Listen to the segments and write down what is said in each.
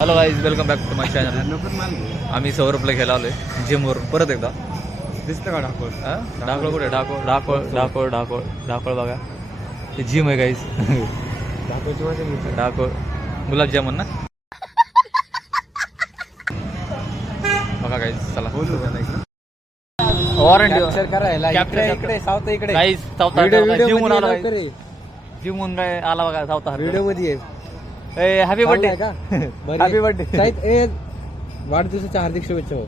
Hello guys, welcome back to my channel. आम्ही सौरभला घ्यायला आलोय जिमवरून परत एकदा. दिसतं का ढाकोळ? ढाकोळ कुठे? ढाकोळ बघा, ते जिम आहे गाईज. ढाकोळ गुलाबजामुन ना बघा गाईज. चला वॉरंटी इकडे साऊथ इकडे गाईज. साऊथ जिमवून आला गाईज. जिमवून काय आला बघा साऊथ. व्हिडिओ मध्ये हॅपी बर्थडे का? Happy birthday. वाढदिवसाच्या हार्दिक शुभेच्छा हो.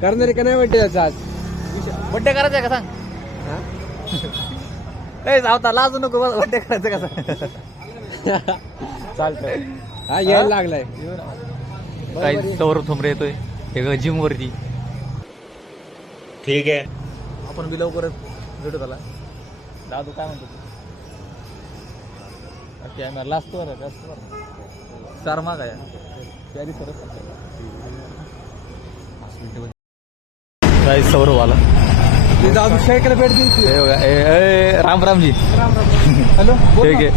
करणार आहे का नाही बर्थडे याचा आज? बर्थडे करायचा का सांग? ए सावता लाजू नको, बर्थडे करायचं का? चालतंय. हा यायला लागलाय काही सौरभ थोमरे येतोय हे जिम वरती. ठीक आहे. आपण बी लवकरच भेटू त्याला. दादू काय म्हणतो तू? कॅमेरा लाजतो बरं, जास्त बरं. चार माग आहे त्यारी सरस. काही सौरभ आला. अभिषेकला भेट दिली. राम रामजी. हॅलो ठीक आहे.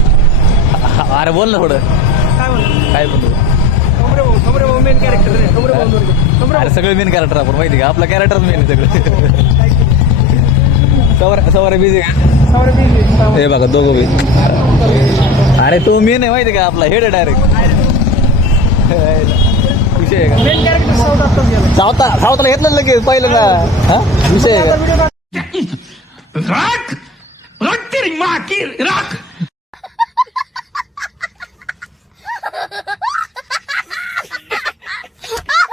अरे बोल ना थोडं. काय बोलतो? Main character. अरे सगळे मेन कॅरेक्टर आपण माहिती का? आपला कॅरेक्टर मेन सगळं. सवारे बिझी का? हे बघा दोघं बी. अरे तो मेन आहे माहिती का? आपला हेड आहे डायरेक्ट. विषय आहे का? सावताला घेतलं लगेच पहिलं ना. हा विषय आहे का? राख तेरी माँ की राख.